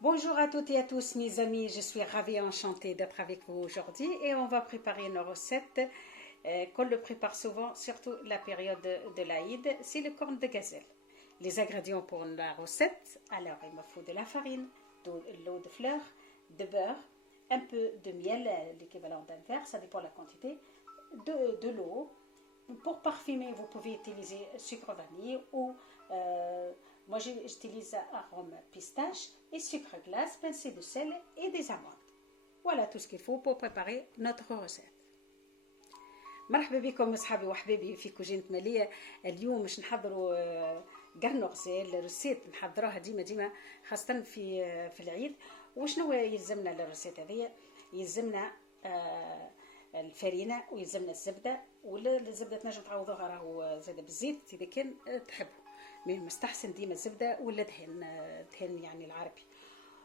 Bonjour à toutes et à tous mes amis, je suis ravie et enchantée d'être avec vous aujourd'hui et on va préparer une recette qu'on le prépare souvent, surtout la période de l'Aïd, c'est le corne de gazelle. Les ingrédients pour la recette, alors il me faut de la farine, de l'eau de fleur, de beurre, un peu de miel, l'équivalent d'un verre, ça dépend de la quantité, de l'eau. Pour parfumer, vous pouvez utiliser sucre vanille ou moi j'utilise arôme pistache et sucre glace, pincée de sel et des amandes. Voilà tout ce qu'il faut pour préparer notre recette. مرحبا بكم اصحابي وحبايبي في كوجينة مالية. اليوم باش نحضروا قرن غزال رسيت نحضروها ديما خاصة في العيد. وشنو يلزمنا للرسيت هذه؟ يلزمنا الفرينة ويلزمنا الزبدة، ولا الزبدة تنجم تعوضوها راهو زاده بالزيت اذا كان تحبوا، مي مستحسن ديما الزبدة ولا دهن يعني العربي.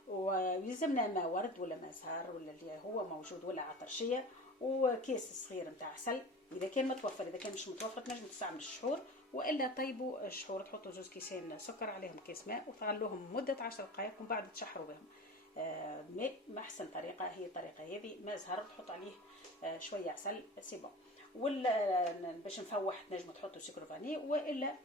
ويلزمنا ماء ورد ولا ماء زهر ولا اللي هو موجود ولا عطرشية، وكيس صغير نتاع عسل اذا كان متوفر. اذا كان مش متوفر تنجم تستعمل الشحور، والا طيبوا الشحور تحطوا 2 كيسين سكر عليهم كيس ماء وتغلوهم مده 10 دقائق ومن بعد تشحروا بهم. ما احسن طريقه هي الطريقه هذه، ماء زهر تحط عليه شويه عسل سي بون. ولا باش نفوح تنجموا تحطوا سكر فاني، والا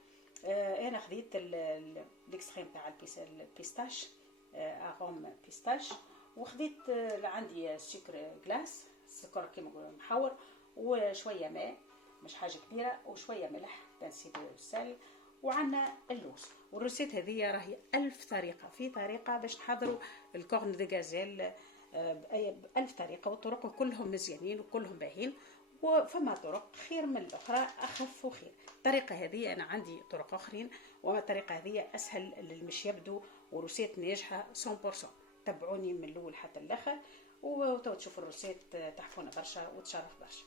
انا خديت الاكستريم تاع البيستاش، اروم بيستاش، وخديت عندي سكر غلاس، سكر كيما نقولوا محور، وشويه ماء مش حاجه كبيره، وشويه ملح بانسي دو سال، وعندنا اللوز. والروسيت هذه راهي 1000 طريقه، في طريقه باش نحضروا الكورن دو غازيل ب1000 طريقه، والطرق كلهم مزيانين وكلهم باهين، وفما طرق خير من الاخرى، اخف وخير. الطريقه هذه انا عندي طرق اخرين، والطريقه هذه اسهل للمش يبدو، وروسيت ناجحه 100%. تبعوني من الاول حتى الاخر وتو تشوفوا الروسيت تحفونا برشا وتشرف برشا.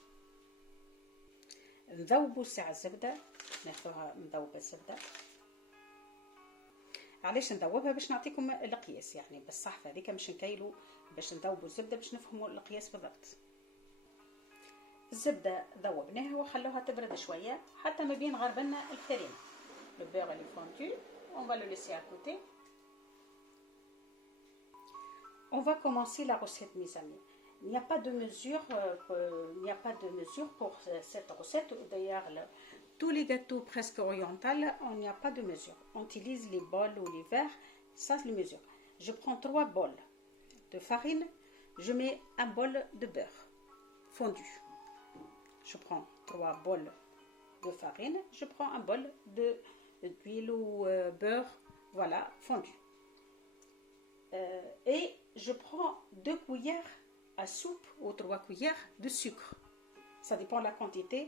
نذوبوا ساعة الزبدة، ناخذوها مذوبة الزبدة. علاش نذوبها؟ باش نعطيكم القياس، يعني بالصحفة هذيك مش نكيلو، باش نذوبوا الزبدة باش نفهموا القياس بالضبط. الزبدة ذوبناها وخلوها تبرد شوية حتى ما بين غربلنا الفرينة. Le beurre est fondu, on va le laisser à côté. On va commencer la recette, mes amis. Il n'y a pas de mesure, pour cette recette. D'ailleurs, tous les gâteaux presque orientaux, on n'y a pas de mesure. On utilise les bols ou les verres, ça c'est les mesures. Je prends 3 bols de farine, je mets un bol de beurre fondu. Je prends 3 bols de farine, je prends un bol d'huile ou beurre, voilà, fondu. Et je prends 2 cuillères à soupe ou 3 cuillères de sucre. Ça dépend de la quantité,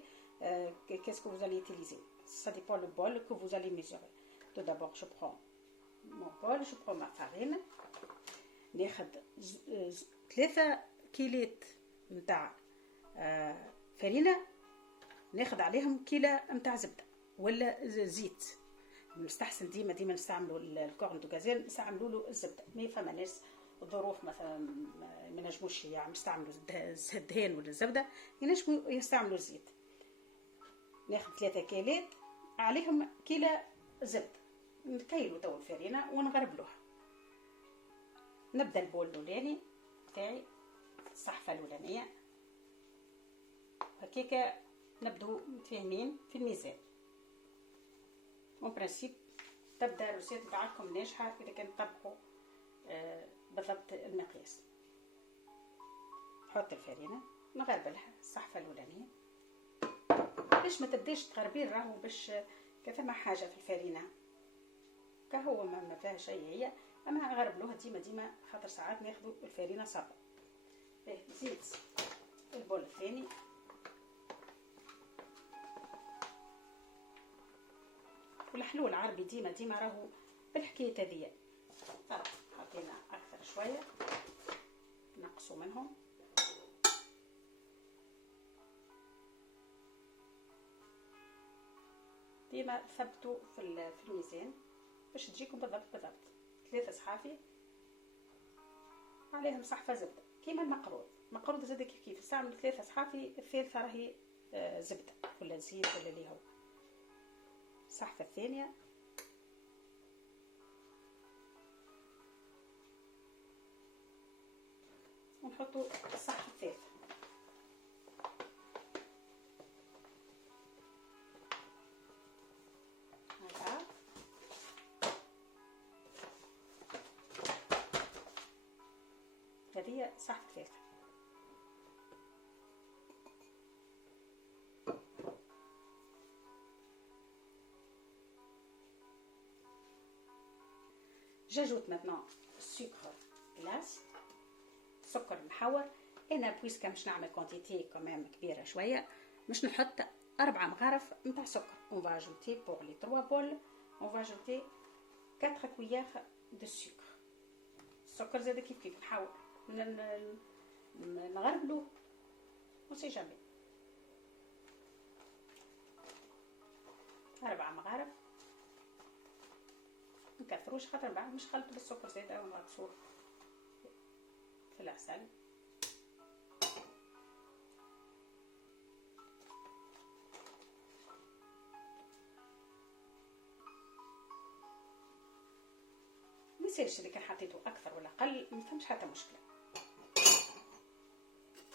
qu'est-ce que vous allez utiliser. Ça dépend le bol que vous allez mesurer. Tout d'abord, je prends mon bol, je prends ma farine. ناخد 3 كيلات متاع فرينة، ناخد عليهم كيلة متاع زبدة ولا زيت. مستحسن ديما نستعملوا الكورن دو غازيل نستعملوا له الزبده. ما فما ناس ظروف مثلا ما نجموش يعني يستعملوا الدهان ولا الزبده، ينجموا يستعملوا الزيت. ناخذ 3 كيلات عليهم كيلة زبده، نكيلوا تو الفرينه ونغربلوها. نبدا البول الاولاني تاعي، الصحفه الاولانيه هكاكا، نبدو متفاهمين في الميزان. اون برانسيب تبدا الروسيت نتاعكم ناجحه اذا كان تطبقوا بالضبط المقياس. نحط الفرينه نغربلها الصحفه الاولانيه باش ما تبداش تغربيل، راهو باش كثما حاجه في الفرينه كهو ما فيها شيء هي، اما نغربلوها ديما خاطر ساعات ناخذوا الفرينه صبا. نزيد البول الثاني، والحلو العربي ديما راهو بالحكايه هذيا. حطينا اكثر شويه، نقصوا منهم. ديما ثبتوا في الميزان باش تجيكم بالضبط 3 صحافي عليهم صحفه زبده كيما المقروض زاد كيف استعملوا 3 صحافي، الثالثه راهي زبده ولا زيت ولا اللي هو. الصحفه الثانيه ونحطوا الصحن الثالث. هذه الصحن الثالث. j'ajoute maintenant sucre glace، سكر محور. انا بويسكا مش نعمل كونتيتي كمان كبيره شويه، مش نحط 4 مغارف نتاع سكر. on va ajouter pour les 3 bols on va ajouter 4 cuillères de sucre. السكر زاد كيف نحاول نغربلو on sait jamais. 4 مغارف مكثروش خاطر بعد مش خلط بالسكر زايده ونغطسوه في العسل. ميسالش اذا كان حطيته اكثر ولا اقل، ما فهمش حتى مشكله.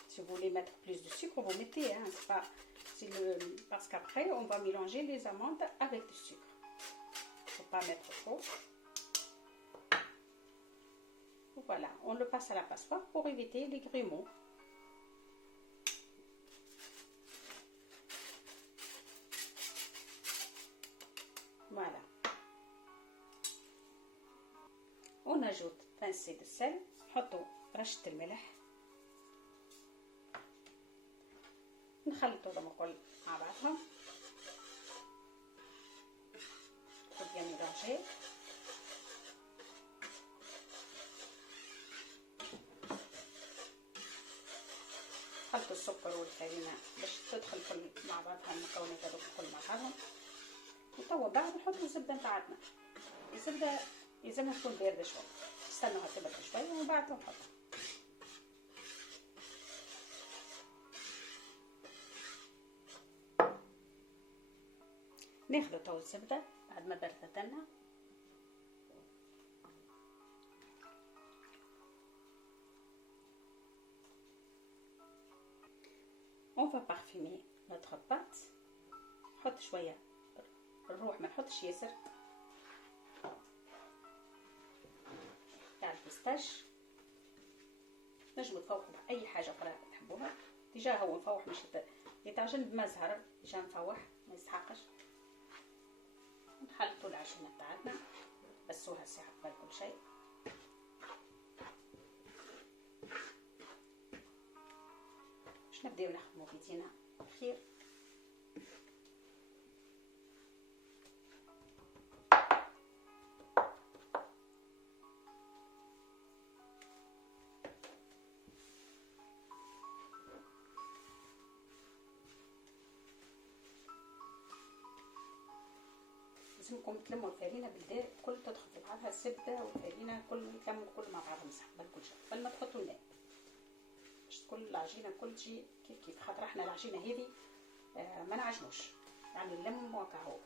si vous voulez mettre plus de sucre vous mettez hein, c'est pas parce qu'après on va mélanger les amandes avec du sucre. Faut pas mettre trop. Voilà, on le passe à la passoire pour éviter les grumeaux. Voilà. On ajoute pincée de sel. نحطوا رشة الملح. نخلطوا الكل مع بعضهم. bien mélanger. خلطوا السكر والفرينة باش تدخل كل مع بعضها، المكونات هذوك الكل مع بعضهم. وتوا بعد نحطوا الزبدة نتاعتنا. الزبدة يلزمها تكون باردة شوية، نستنوها تبرد شوية ومن بعد نحطها. ناخذ توا الزبدة بعد ما بردت لنا. on va parfumer notre pâte. نحط شوية الروح، ما نحطش ياسر، تاع البيستاش. نجموا تفوحوا بأي حاجة أخرى تحبوها. ديجا هو مفوح، مش يتعجن بمزهر، ديجا مفوح ما يسحقش. نخلطوا العجينة بتاعتنا، بسوها ساعة قبل كل شيء. باش نبداو نخدموا بيدينا خير. لازمكم تلموا الفرينه بالدار كل تدخل في بعضها، الزبده والفرينه كل يتلموا كل مع بعضهم صح قبل كل شيء، قبل ما تحطوا الماء باش كل العجينه كل تجي كيف خاطر احنا العجينه هذه ما نعجنوش، يعني نلم وكهو.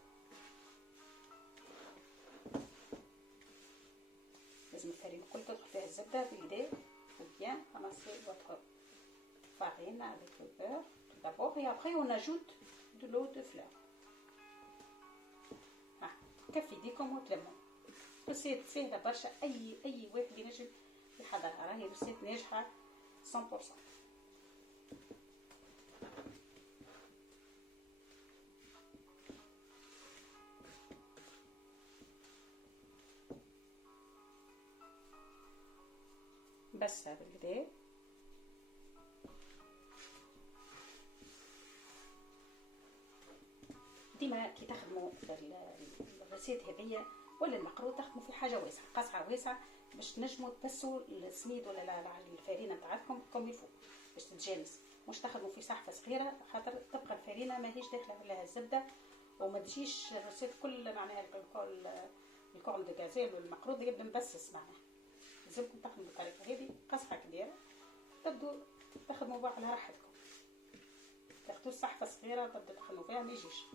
لازم الفرينه كل تدخل فيها الزبده بالدار وبيان. ramasser votre farine avec le beurre tout d'abord et après on ajoute de l'eau de fleur. كفي ديكم وتلموا. رسيت سهله برشا، اي واحد ينجم يحضرها، راهي رسيت ناجحه 100%. بس هذا كدا. ديما كي تخدموا الرسيت هذيا ولا المقروط تخدموا في حاجه واسعه، قصعه واسعه باش تنجموا تبسوا السميد ولا الفرينه نتاعكم كوم يفو باش تتجانس. مش تخدموا في صحفه صغيره خاطر تبقى الفرينه ماهيش داخله لها الزبده وما تجيش الرسيت كل معناها الكورن دو غازيل والمقروط يبدا مبسس. معناها لازمكم تخدموا بالطريقه هذه، قصعه كبيره تبدو تخدموا بها على راحتكم. تاخذوا الصحفه صغيره تبدو تخدموا فيها ما يجيش.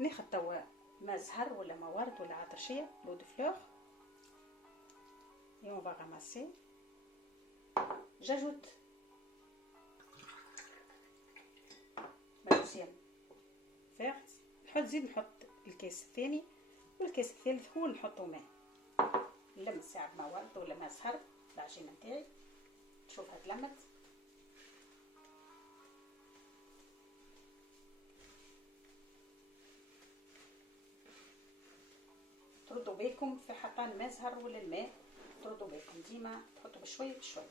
ناخذ توا ماء زهر ولا ماء ورد ولا عطرشيه، لو دو فلور. Et on va ramasser. J'ajoute ma deuxième verre. نحط زيد، نحط الكيس الثاني والكيس الثالث هو نحطو ماء. نلم ساعة ماء ورد ولا ماء زهر العجينة نتاعي. تشوفها تلمت. تردوا بالكم في حطان ماء زهر ولا الماء، تردوا بالكم ديما تحطوا بشويه بشويه،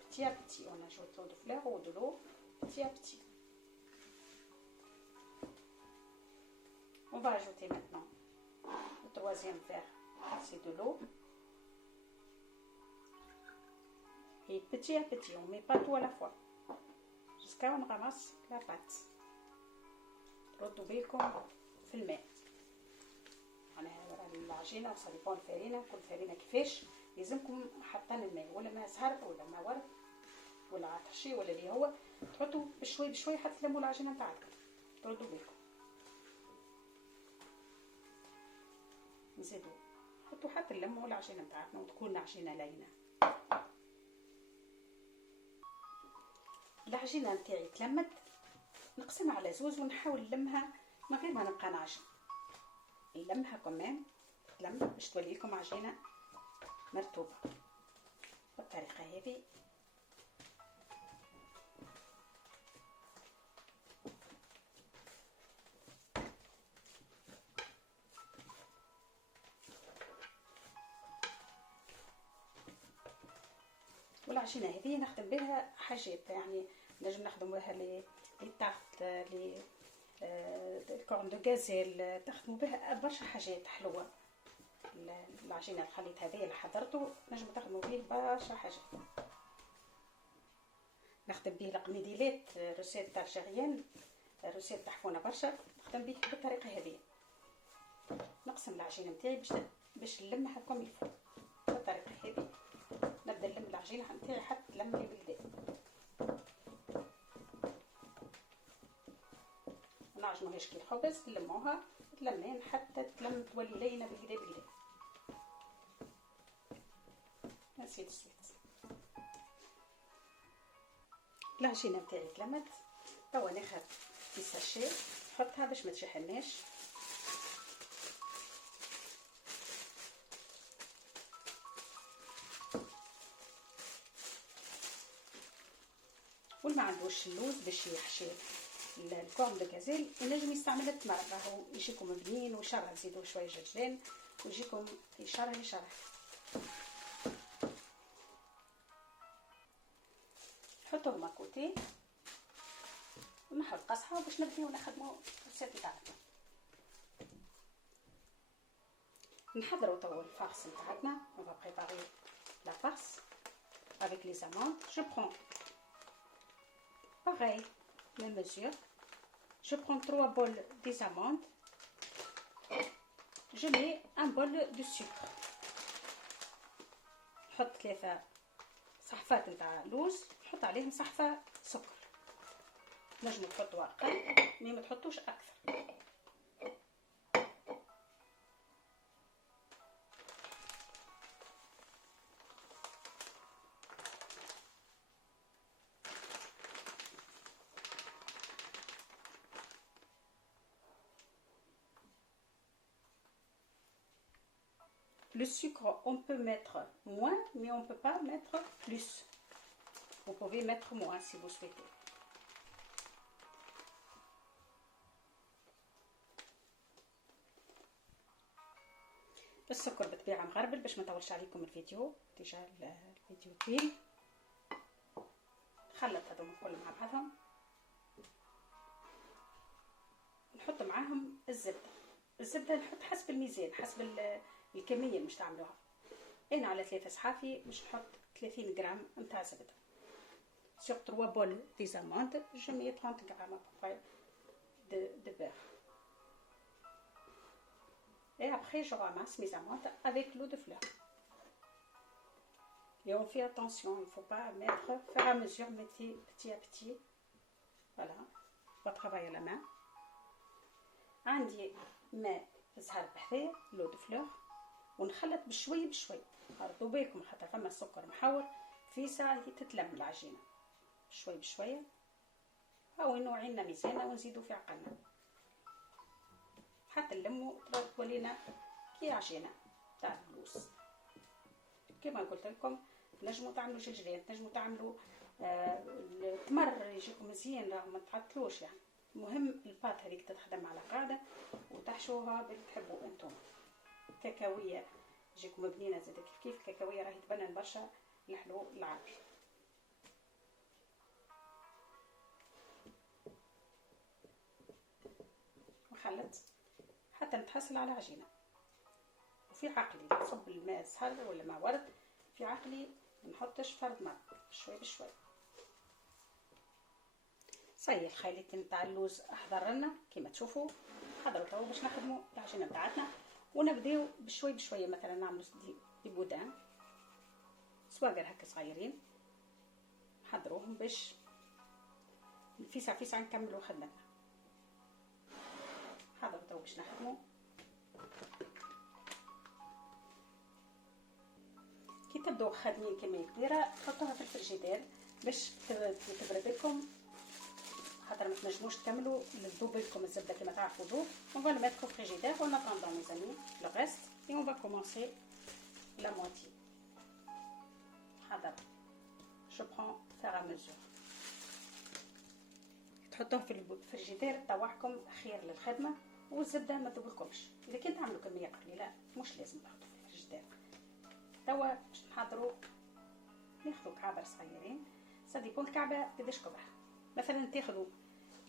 بتي ا بتي. اون اجوت لو دو فلور و دو لو بتي ا بتي. On va ajouter maintenant le troisième verre, c'est de l'eau. Et petit à petit, on met pas tout à la fois, jusqu'à on ramasse la pâte. تردوا بالكم في الماء. انا العجينه وصليبون الفرينه، كل فرينه كيفاش يلزمكم حطان الماء، ولا ماء زهر ولا ماء ورد ولا عطرشي ولا اللي هو، تحطوا بشوي بشوي حتى تلموا العجينه نتاعكم. تردوا بالكم. نزيدوا حطوا حتى نلموا العجينه نتاعنا وتكون العجينه لينه. العجينه نتاعي تلمت، نقسمها على زوز ونحاول نلمها من غير ما نبقى نعجن. نلمها كمان تلم باش تولي لكم عجينه مرتوبه بالطريقه هذه. والعجينه هذه نخدم بها حاجات، يعني نجم نخدم بها لي تارت، لي الكورن دو غازيل، تخدموا بها برشا حاجات حلوه. العجينه الخليط هذايا اللي حضرته نجم تخدموا به برشا حاجات. نخدم به القميديلات، روسيت الجيريان، روسيت تحفونه برشا، نخدم به بالطريقه هذه. نقسم العجينه نتاعي باش نلمها كوم يفو بالطريقه هذه. نبدا نلم العجينه نتاعي حتى تلم لي بالقدا. نعجنوهاش كي الخبز، نلموها تلمين حتى تلم تولي لينه بالقدا بالقدا. نسيت سويت. العجينه نتاعي تلمت، توا ناخذ في ساشي نحطها باش ما تشحناش. واللي ما عندوش اللوز باش يحشي الكورن دو غازيل ينجم يستعمل التمر، راهو يجيكم بنين وشرح. تزيدوا شويه جاجلان ويجيكم يشرح يشرح. نحطوهم كوتي ونحط قصحه باش نبداو نخدموا الريسيت تاعنا. نحضروا توا الفارس تاعنا. on va préparer la farce avec les amandes. Je prends pareil, même mesure. Je prends 3 bols des amandes. Je mets un bol de sucre. نحط 3 صحفات نتاع لوز، نحط عليهم صحفه سكر. نجموا تحطوا اقل مي ما تحطوش اكثر. Le sucre, on peut mettre moins, mais on ne peut pas mettre plus. Vous pouvez mettre moins si vous souhaitez. السكر بالطبيعة مغربل باش ما نطولش عليكم الفيديو، ديجا الفيديو طويل. نخلط هذوما الكل مع بعضهم. نحط معاهم الزبدة نحط حسب الميزان، حسب الكمية اللي مش تعملوها. انا على 3 صحافي باش نحط 30 غرام نتاع زبدة. sur 3 bols des amandes je mets 30 grammes à peu près de beurre. Et après je ramasse mes amandes avec l'eau de fleur. Et on fait attention, il ne faut pas mettre, faire à mesure, mettez petit à petit. Voilà, on va travailler à la main. عندي ماء الزهر بحذايا لو دو فلور، ونخلط بشوي بشوي. ردوا بالكم خاطر فما السكر محور، في ساعة تتلم العجينة شوي بشوية. هاو نوعينا ميزانة ونزيدو في عقلنا حتى نلمو تولينا كي عجينة تاع البلوس. كما قلت لكم نجمو تعملوا جلجلات، نجمو تعملوا التمر يجيكم مزيان رغم ما تعطلوش يعني. المهم الباط هذيك تتخدم على قاعدة وتحشوها باللي تحبوا انتم. كاكاوية تجيكم بنينة زاد كيف الكاكاوية راهي تبنن برشا الحلو العربي. وخلط حتى نتحصل على عجينة. وفي عقلي نصب الماء سهل ولا ماء ورد، في عقلي نحطش فرد ماء شوي بشوي. صاي الخليط نتاع اللوز احضر لنا كما تشوفوا، حضروا تو باش نخدموا العجينه نتاعتنا. ونبداو بشوي بشويه، مثلا نعملوا دي بودان صواقر هكا صغيرين، نحضروهم باش في ساعه نكملوا خدمتنا. حضروا تو باش نخدموا. كي تبداو خادمين كميه كبيره تحطوها في الفريجيدير باش تبرد لكم، خاطر ما تنجموش تكملوا تذوب لكم الزبده كما تعرفوا ذوب. On va le mettre au frigidaire en attendant mes amis le reste et on va commencer la moitié. حاضر je prends faire à mesure. تحطوه في الفريجيدير طواحكم خير للخدمه، والزبده ما تذوبلكمش. اذا كنت تعملوا كميه قليله مش لازم تحطوا في الفريجيدير. توا باش نحضروا ناخذوا كعبه صغيرين، صديقوا الكعبه قداش كبرها. مثلا تاخذوا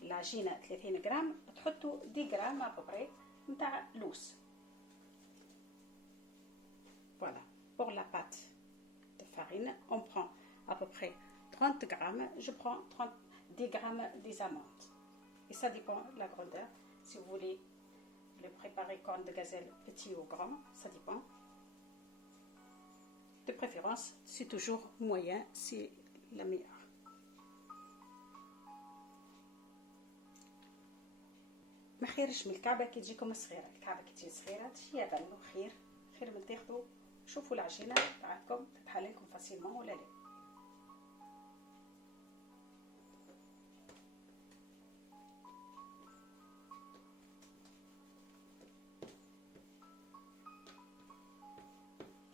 العجينه 30 غرام تحطوا 10 غرام ابوبري نتاع لوز. Voilà, pour la pâte de farine, on prend à peu près 30 grammes. Je prends 10 grammes des amandes. Et ça dépend de la grandeur. Si vous voulez le préparer corne de gazelle petit ou grand, ça dépend. De préférence, c'est toujours moyen, c'est la meilleure. ما خيرش من الكعبه كي تجيكم صغيره. الكعبه كي تجي صغيره تجي بانو خير من تاخذوا. شوفوا العجينه تاعكم تتحل لكم فاسيلمون ولا لا.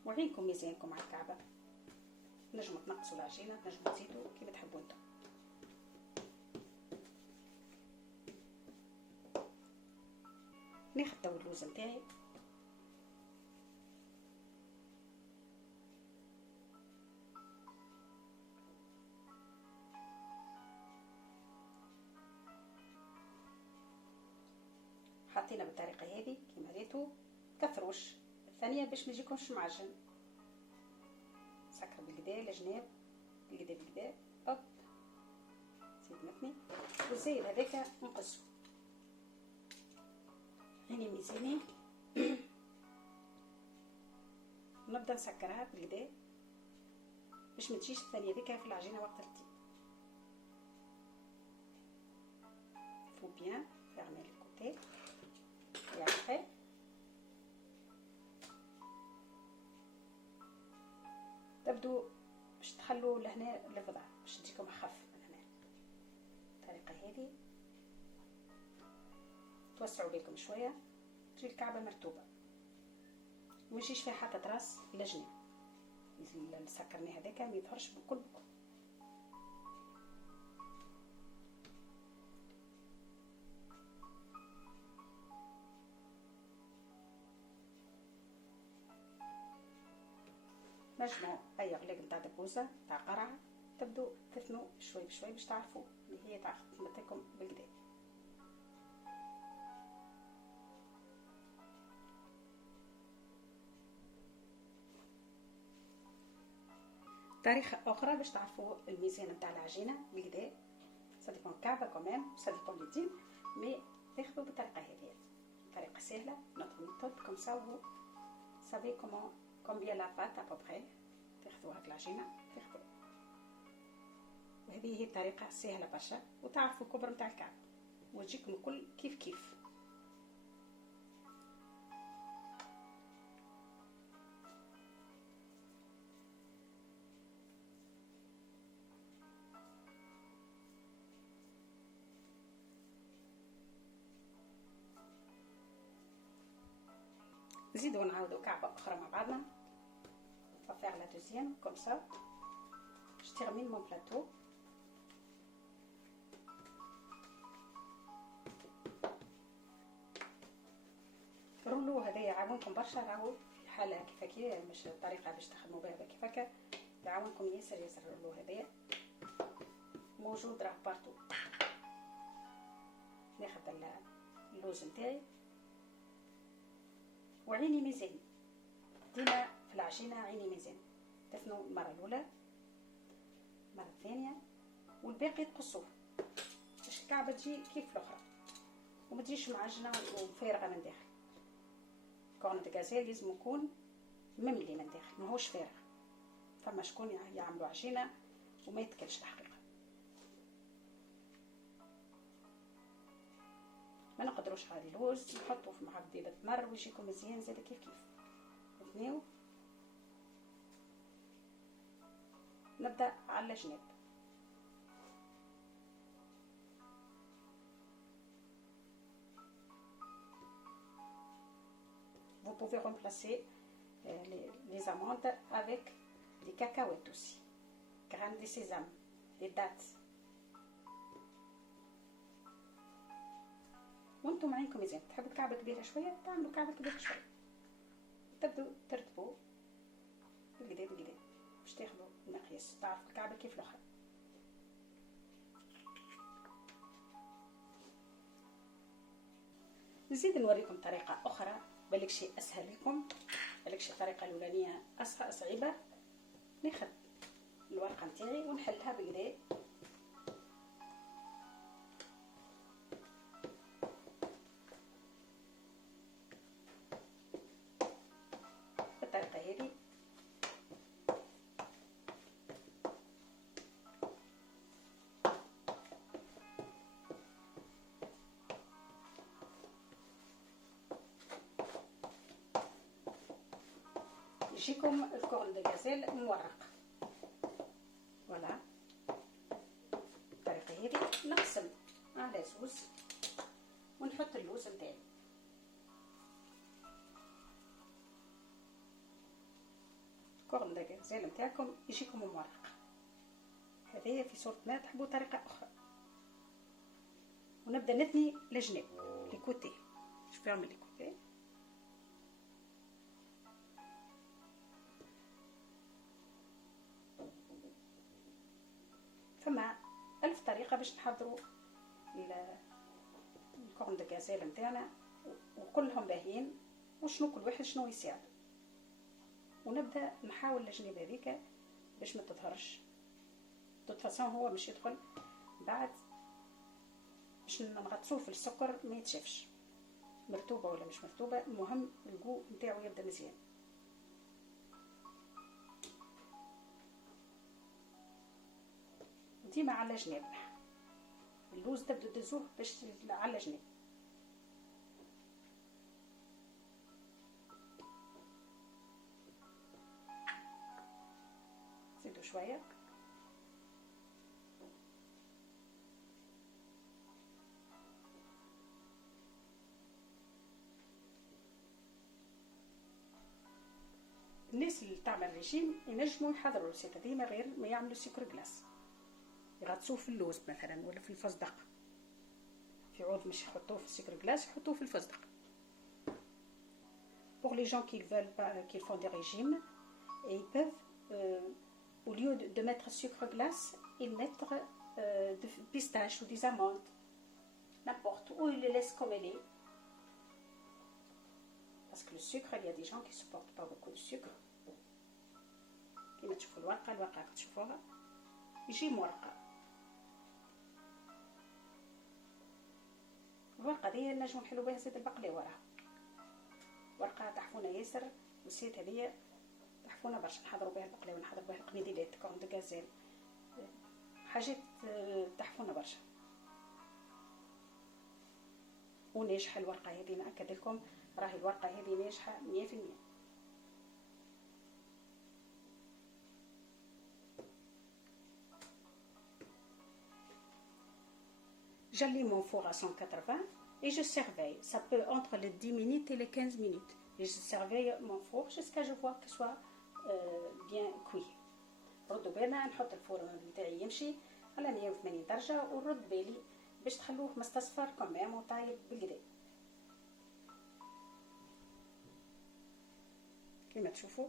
وعينكم ميزانكم على الكعبه، نجموا تنقصوا العجينه، نجموا تزيدوا كيما تحبوا انتم. ناخذ تو اللوز نتاعي حطينا بالطريقه هذه كيما ريتو. كثروش الثانيه باش ما يجيكمش معجن. سكر بالكدا الجناب بالكدا هوب زيد مثني، وزيد هذاك نقصو. هاني ميزاني نبدا نسكرها بالكدا باش ما تجيش الثانيه هذيك في العجينه وقت التي. faut bien fermer le côté et après تبدو باش تخلوا لهنا الفضع باش تجيكم اخف من هنا. الطريقه هذه توسعوا بكم شويه تجي الكعبه مرتوبه وما يجيش فيها حتى تراس لجنه. اللي سكرناه هذاك ما يظهرش بكل. نجموا اي غلاق نتاع دبوزه تاع قرعه تبدو تثنوا شوي بشوي باش تعرفوا اللي هي تاع خدمتكم بالكدا. طريقه اخرى باش تعرفوا الميزان نتاع العجينه بالكدا، ça dépend كعبه كمان، ça dépend du type، mais تاخذوا بالطريقه هذه. طريقه سهله، notre méthode comme ça vous savez combien la pâte à peu près. تاخذوا هاك العجينه تاخذوا، وهذه هي الطريقه سهله برشا وتعرفوا الكبر نتاع الكعب وتجيكم الكل كيف كيف. نزيدو نعاودو كعبة أخرى مع بعضنا. On va faire la deuxième comme ça. Je termine mon plateau. رولو هذا يعاونكم برشا، راهو في حالة كيف هكا مش الطريقة باش تخدموا بها كيف هكا، يعاونكم ياسر ياسر. رولو هذايا موجود راه بارتو. ناخذ اللوز نتاعي وعيني ميزان، ديما في العجينة عيني ميزان، دفنوا المرة الأولى المرة الثانية والباقي تقصوه باش الكعبة تجي كيف الأخرى وما تجيش معجنة وفارغة من داخل. كورن دو غازيل لازم يكون مملي من داخل ماهوش فارغ. فما شكون يعملوا عجينة وما يتكلش الحقيقة. ما نقدروش على اللوز نحطوه في مع بديبة تمر ويجيكم مزيان زاد كيف كيف. نثنيو نبدأ على الجناب. Vous pouvez remplacer les amandes avec des cacahuètes aussi, graines de sésame, des dattes. وانتم عينكم ميزان، تحبوا كعبة كبيرة شوية تعملوا كعبة كبيرة شوية. تبدو ترتبوا بالقدا بالقدا باش تاخذوا المقياس، تعرفوا الكعبة كيف الأخرى. نزيد نوريكم طريقة أخرى بالك شيء أسهل لكم، بالك شيء الطريقة الأولانية صعيبة. ناخذ الورقة نتاعي ونحلها بالقدا بالطريقة هذه. يجيكم الكورن دو غازيل مورق. فوالا بالطريقه هذه نقسم على زوز ونحط اللوز نتاعي. الكورن دو غازيل نتاعكم يجيكم مورق. هذايا في صورة ما تحبوا طريقه اخرى. ونبدا نثني لجناب لي كوتي. شوف نعمل لي كوتي. فما 1000 طريقة باش نحضروا الكورن دو غازيل نتاعنا وكلهم باهيين، وشنو كل واحد شنو يساعد. ونبدا نحاول الجناب هذيك باش ما تظهرش. توت هو مش يدخل بعد باش نغطسوه في السكر ما يتشافش مرتوبة ولا مش مرتوبة. المهم الجو نتاعو يبدا مزيان. ديما على جناب اللوز تبدو تدزوه باش على جناب. زيدوا شويه. الناس اللي تعمل ريجيم ينجموا يحضروا الوصفه دي من غير ما يعملوا سكر جلاس، يغطسوه في اللوز مثلا ولا في الفستق. في عود مش يحطوه في السكر جلاس يحطوه في الفستق. Pour les gens qui veulent pas, qui font des régimes, ils peuvent au lieu de mettre sucre glace, ils mettent de pistaches ou des amandes, n'importe, ou ils les laissent comme elle est. Parce que le sucre, il y a des gens qui ne supportent pas beaucoup de sucre. كيما تشوفوا الورقة تشوفوها يجي مورقة. الورقة دي نجمو نحلو بها زيت البقلاوة وراها. ورقة تحفونة ياسر وسيت هذيا تحفونة برشا. نحضروا بها البقلاوة، نحضروا بها القميديلات، كورن دو غازيل، حاجات تحفونة برشا. وناجحة الورقة هذه، نأكد لكم راهي الورقة هذه ناجحة 100%. J'allume mon four à 180 et je surveille. Ça peut entre les 10 minutes et les 15 minutes. et je servais mon four jusqu'à je vois que soit bien cuit. ردوا بالنا نحط الفرن بتاعي يمشي على 180 درجة ونرد بالي باش تخلوه مستصفر كمام وطايب بالقدا كما تشوفوا.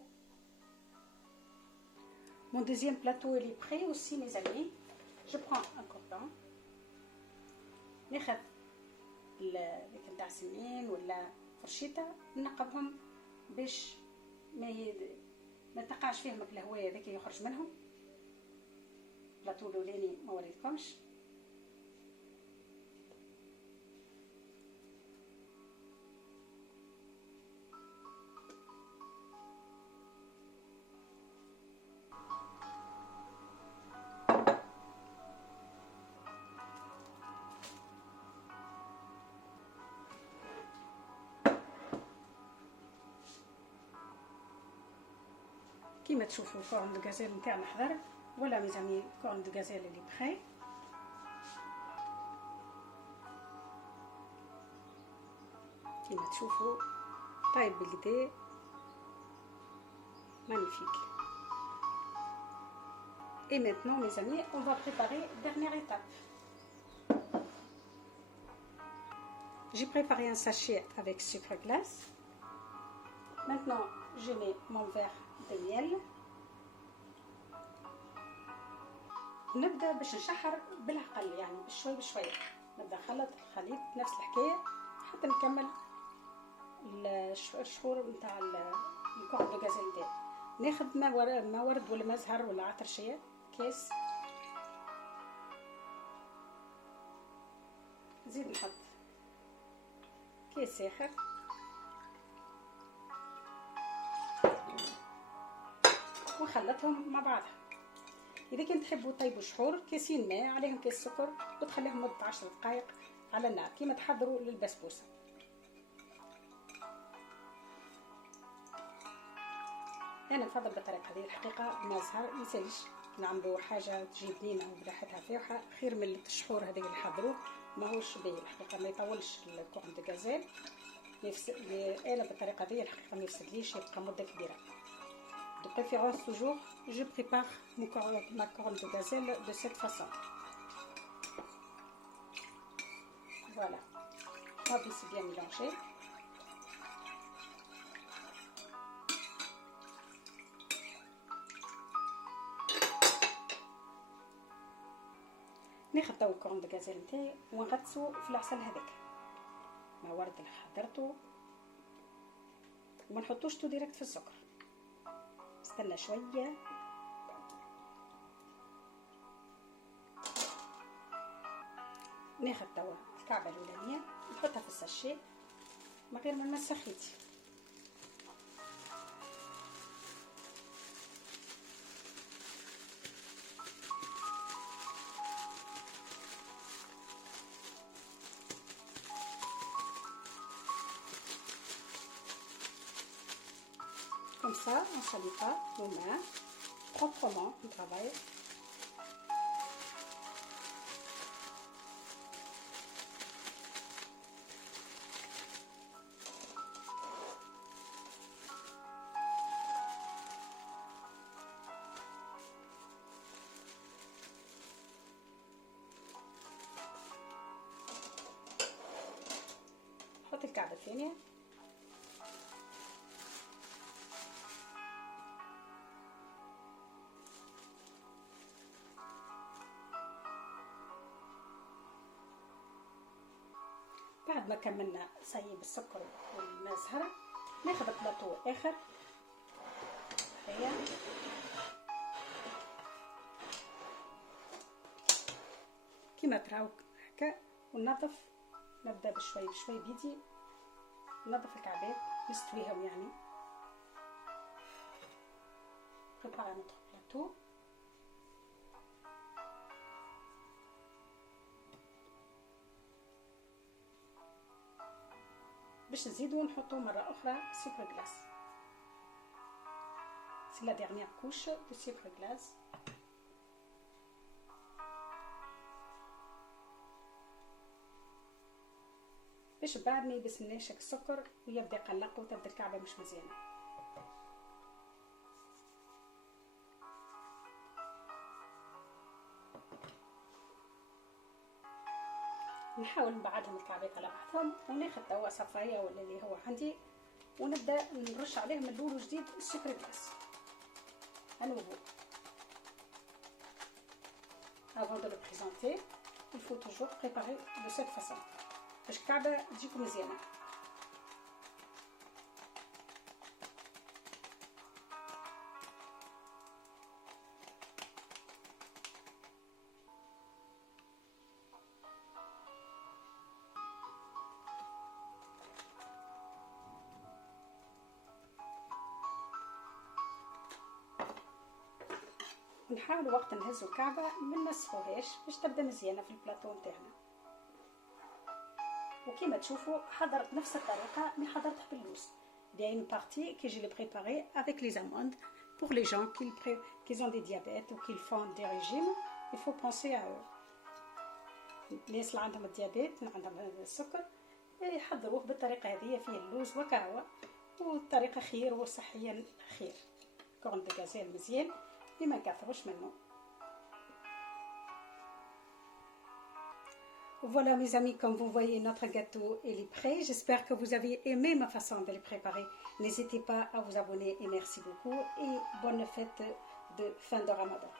Mon deuxième plateau il est prêt aussi mes amis. Je prends un coton. ناخذ ذيك نتاع سنين ولا فرشيطة نقبهم باش ما تقعش فيهم الهواء هذاك يخرج منهم. بلاطو الاولاني ما وريتكمش. كيما تشوفوا الفرن دو غازيل نتاعنا حضر. ولا ميزامي الفرن دو غازيل اللي بخي. كيما تشوفوا طايب بالقدا magnifique. Et maintenant mes amis, on va préparer dernière étape. J'ai préparé un sachet avec sucre glace. Maintenant je mets mon verre de miel. نبدا باش نشحر بالعقل يعني بشوي بشوي. نبدا نخلط الخليط نفس الحكايه حتى نكمل الشحور نتاع الكوب دو غازيل تاعي. ناخذ ما ورد ولا ما زهر ولا عطرشيه كاس. نزيد نحط كاس اخر ونخلطهم مع بعضها. اذا كنت تحبوا طيبوا شحور كاسين ماء عليهم كاس سكر وتخليهم مده 10 دقائق على النار كيما تحضروا للبسبوسه. انا نفضل بالطريقه هذه الحقيقه ما زهر ما يسالش نعملوا حاجه تجي بنينه وبريحتها فيحة خير من الشحور هذه اللي حضروه ماهوش باهي الحقيقه ما يطولش الكورن دو غازيل. انا بالطريقه هذه الحقيقه ما يفسدليش يبقى مده كبيره. De préférence toujours, je prépare ma corne de gazelle de cette façon. Voilà. On va bien mélanger. ناخذ تو الكورن دو غازيل نتاعي ونغطسو في العسل هذاك ما ورد اللي حضرته وما نحطوش تو ديريكت في السكر. استنى شويه. ناخذ توا الكعبه الاولانيه نحطها في الساشي من غير ما نمسح خيتي. Comme ça, on ne salit pas nos mains, proprement, on travaille. نحط الكعبة الثانية. بعد ما كملنا صيب السكر والماء زهر ناخذ بلاطو اخر هيا كيما تراو هكا وننظف. نبدا بشوي بشوي بيدي ننظف الكعبات نستويهم يعني. prépare notre plateau. باش نزيدو نحطو مرة أخرى سكر غلاس. C'est la dernière couche de sucre glace. باش بعد ما يبسمناش السكر ويبدا يقلق وتبدا الكعبه مش مزيانه. نحاول نبعدهم الكعبات على بعضهم وناخذ توا صفايه ولا اللي هو عندي ونبدا نرش عليهم من الاول وجديد السكر كلاس انوفو. avant de le présenter il faut toujours préparer de cette façon باش الكعبه تجيكم مزيانه. ونحاول وقت نهزو الكعبه ما نمسحوهاش باش تبدا مزيانه في البلاطو نتاعنا. وكما تشوفوا حضرت نفس الطريقه اللي حضرتها باللوز. Il y a une partie que je l'ai préparée avec les amandes pour les gens qui ont des diabètes ou qui font des régimes. Il faut penser à eux. الناس اللي عندهم الديابيت عندهم السكر يحضروه بالطريقه هذه فيه اللوز وكاوا والطريقه خير وصحيا خير. كورن دو غازيل مزيان ما نكثروش منه. Voilà mes amis, comme vous voyez notre gâteau il est prêt. J'espère que vous avez aimé ma façon de le préparer. N'hésitez pas à vous abonner et merci beaucoup et bonne fête de fin de Ramadan.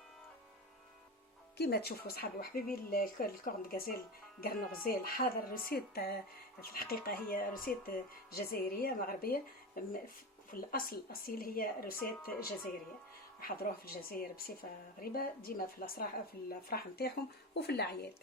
كما تشوفوا صحابي وحبيبي الكورن غازيل قرن غزال حاضر روسيت. في الحقيقة هي روسيت جزائرية مغربية، في الأصل الأصيل هي روسيت جزائرية وحضروها في الجزائر بصفة غريبة ديما في الأفراح نتاعهم وفي الأعياد.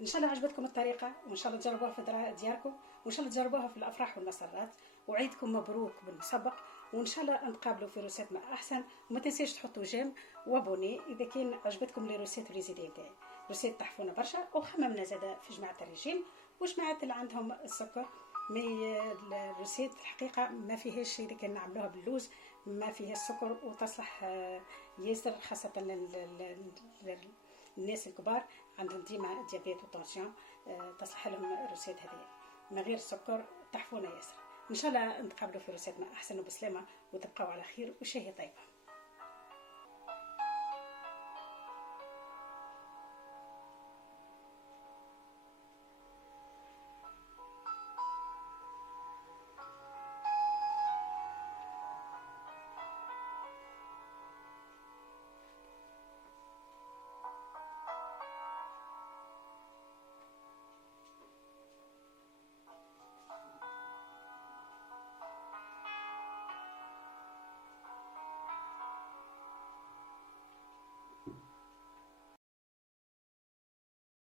ان شاء الله عجبتكم الطريقه وان شاء الله تجربوها في دياركم وان شاء الله تجربوها في الافراح والمسرات وعيدكم مبروك بالمسبق وان شاء الله نتقابلوا في روسيت ما احسن. وما تنسيش تحطوا جيم وابوني اذا كان عجبتكم لي روسيت وليزيدي تاعي. روسيت تحفونا برشا وخممنا زاده في جماعه الرجيم وجماعه اللي عندهم السكر. مي الروسيت في الحقيقه ما فيهاش اذا كان نعملوها باللوز ما فيها السكر وتصلح ياسر خاصه الناس الكبار عندهم ديما ديابيت وطنسيون تصلح لهم الروسيت هذه من غير السكر تحفونا ياسر. ان شاء الله نتقابلوا في روسيت ما احسن وبسلامه وتبقوا على خير وشهي طيبه.